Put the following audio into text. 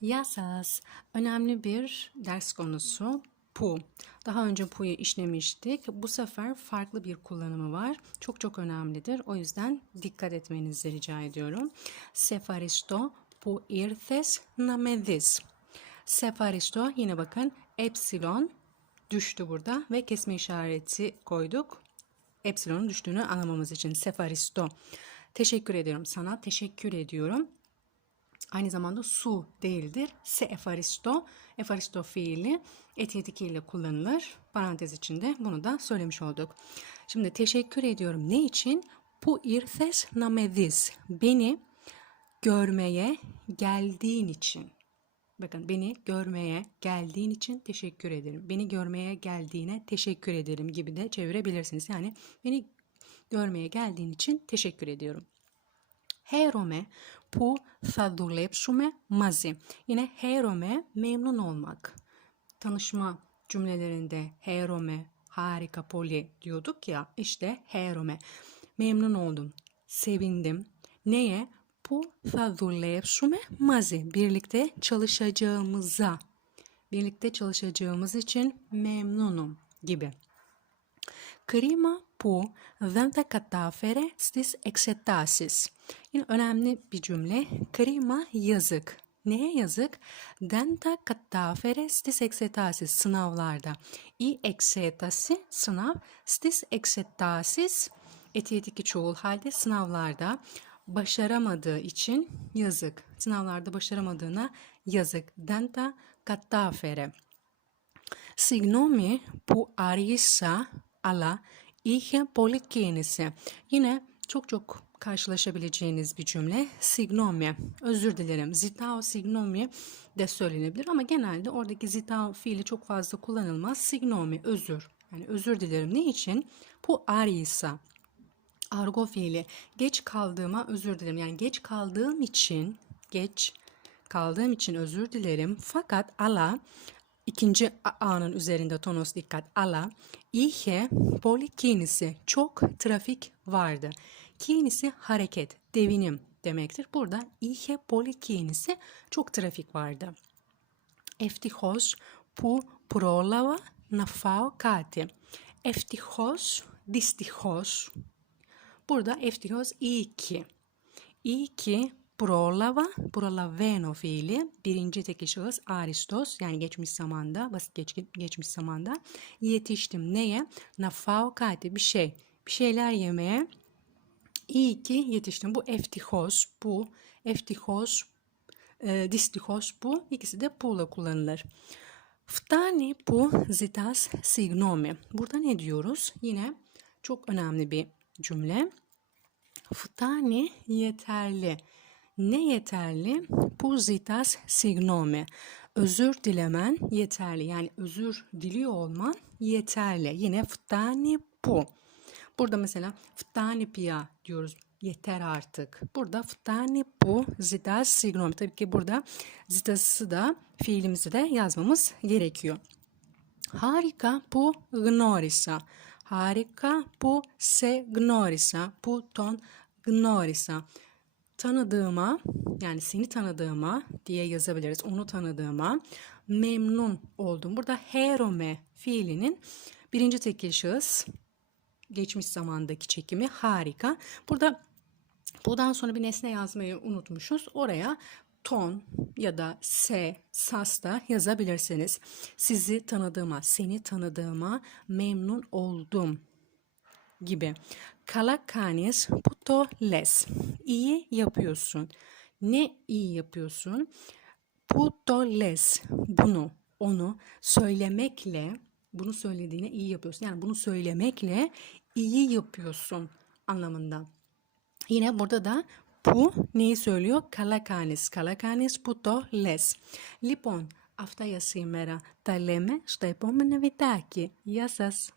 Yasas önemli bir ders konusu pu. Daha önce pu'yu işlemiştik. Bu sefer farklı bir kullanımı var. Çok çok önemlidir. O yüzden dikkat etmenizi rica ediyorum. Sefaristo pu irthes na me dis. Sefaristo yine bakın epsilon düştü burada ve kesme işareti koyduk. Epsilonun düştüğünü anlamamız için sefaristo. Teşekkür ediyorum sana. Teşekkür ediyorum aynı zamanda su değildir. Se efaristo, efaristo fiili etiyetiki ile kullanılır. Parantez içinde bunu da söylemiş olduk. Şimdi teşekkür ediyorum. Ne için? Bu irthes namediz. Beni görmeye geldiğin için. Bakın beni görmeye geldiğin için teşekkür ederim. Beni görmeye geldiğine teşekkür ederim gibi de çevirebilirsiniz. Yani beni görmeye geldiğin için teşekkür ediyorum. Herome που θα δουλέψουμε μαζί. Yine χαίρομαι memnun olmak. Tanışma cümlelerinde χαίρομαι harika poli diyorduk ya işte χαίρομαι. Memnun oldum, sevindim. Neye? Που θα δουλέψουμε μαζί. Birlikte çalışacağımıza. Birlikte çalışacağımız için memnunum gibi. Kρίμα που δεν τα κατάφερε στις εξετάσεις. Yine önemli bir cümle. Kρίμα yazık. Neye yazık? Δεν τα κατάφερε στις εξετάσεις. Sınavlarda. İ εξέταση sınav. Στις εξετάσεις etiyetik çoğul halde sınavlarda başaramadığı için yazık. Sınavlarda başaramadığına yazık. Δεν τα κατάφερε. Συγγνώμη που άργησα αλλά είχε πολύ κίνηση. Yine çok çok karşılaşabileceğiniz bir cümle. Signomi. Özür dilerim. Zitao signomi de söylenebilir ama genelde oradaki zitao fiili çok fazla kullanılmaz. Signomi özür. Yani özür dilerim. Ne için? Bu arisa. Argo fiili. Geç kaldığıma özür dilerim. Yani geç kaldığım için geç kaldığım için özür dilerim. Fakat ala ikinci A'nın üzerinde tonos dikkat ala ihe poli kinisi çok trafik vardı. Kinisi hareket, devinim demektir. Burada ihe poli kinisi çok trafik vardı. Ευτυχώς που πρόλαβα να φάω κάτι. Ευτυχώς, distihos. Burada ευτυχώς iyi ki. İyi ki prolava, prolaveno fiili birinci tekil şahıs aristos yani geçmiş zamanda, basit geç, geçmiş zamanda yetiştim. Neye? Nafao kati bir şey. Bir şeyler yemeye iyi ki yetiştim. Bu eftihos, bu eftihos, e, distihos bu. ikisi de pu'la kullanılır. Ftani bu zitas signomi. Burada ne diyoruz? Yine çok önemli bir cümle. Ftani yeterli. Ne yeterli? Bu zitas signomi. Özür dilemen yeterli. Yani özür diliyor olman yeterli. Yine ftani bu. Burada mesela ftani pia diyoruz. Yeter artık. Burada ftani bu zitas signomi. Tabii ki burada zitası da fiilimizi de yazmamız gerekiyor. Harika bu gnorisa. Harika bu se gnorisa. Bu ton gnorisa. Tanıdığıma yani seni tanıdığıma diye yazabiliriz. Onu tanıdığıma memnun oldum. Burada herome fiilinin birinci tekil şahıs geçmiş zamandaki çekimi harika. Burada buradan sonra bir nesne yazmayı unutmuşuz. Oraya ton ya da se, sas da yazabilirsiniz. Sizi tanıdığıma, seni tanıdığıma memnun oldum gibi. Kalakanis puto les. İyi yapıyorsun. Ne iyi yapıyorsun? Puto les. Bunu, onu söylemekle, bunu söylediğine iyi yapıyorsun. Yani bunu söylemekle iyi yapıyorsun anlamında. Yine burada da bu neyi söylüyor? Kalakanis. Kalakanis puto les. Λοιπόν, αυτά για σήμερα. Τα λέμε στο επόμενο βιντεάκι. Γεια σας!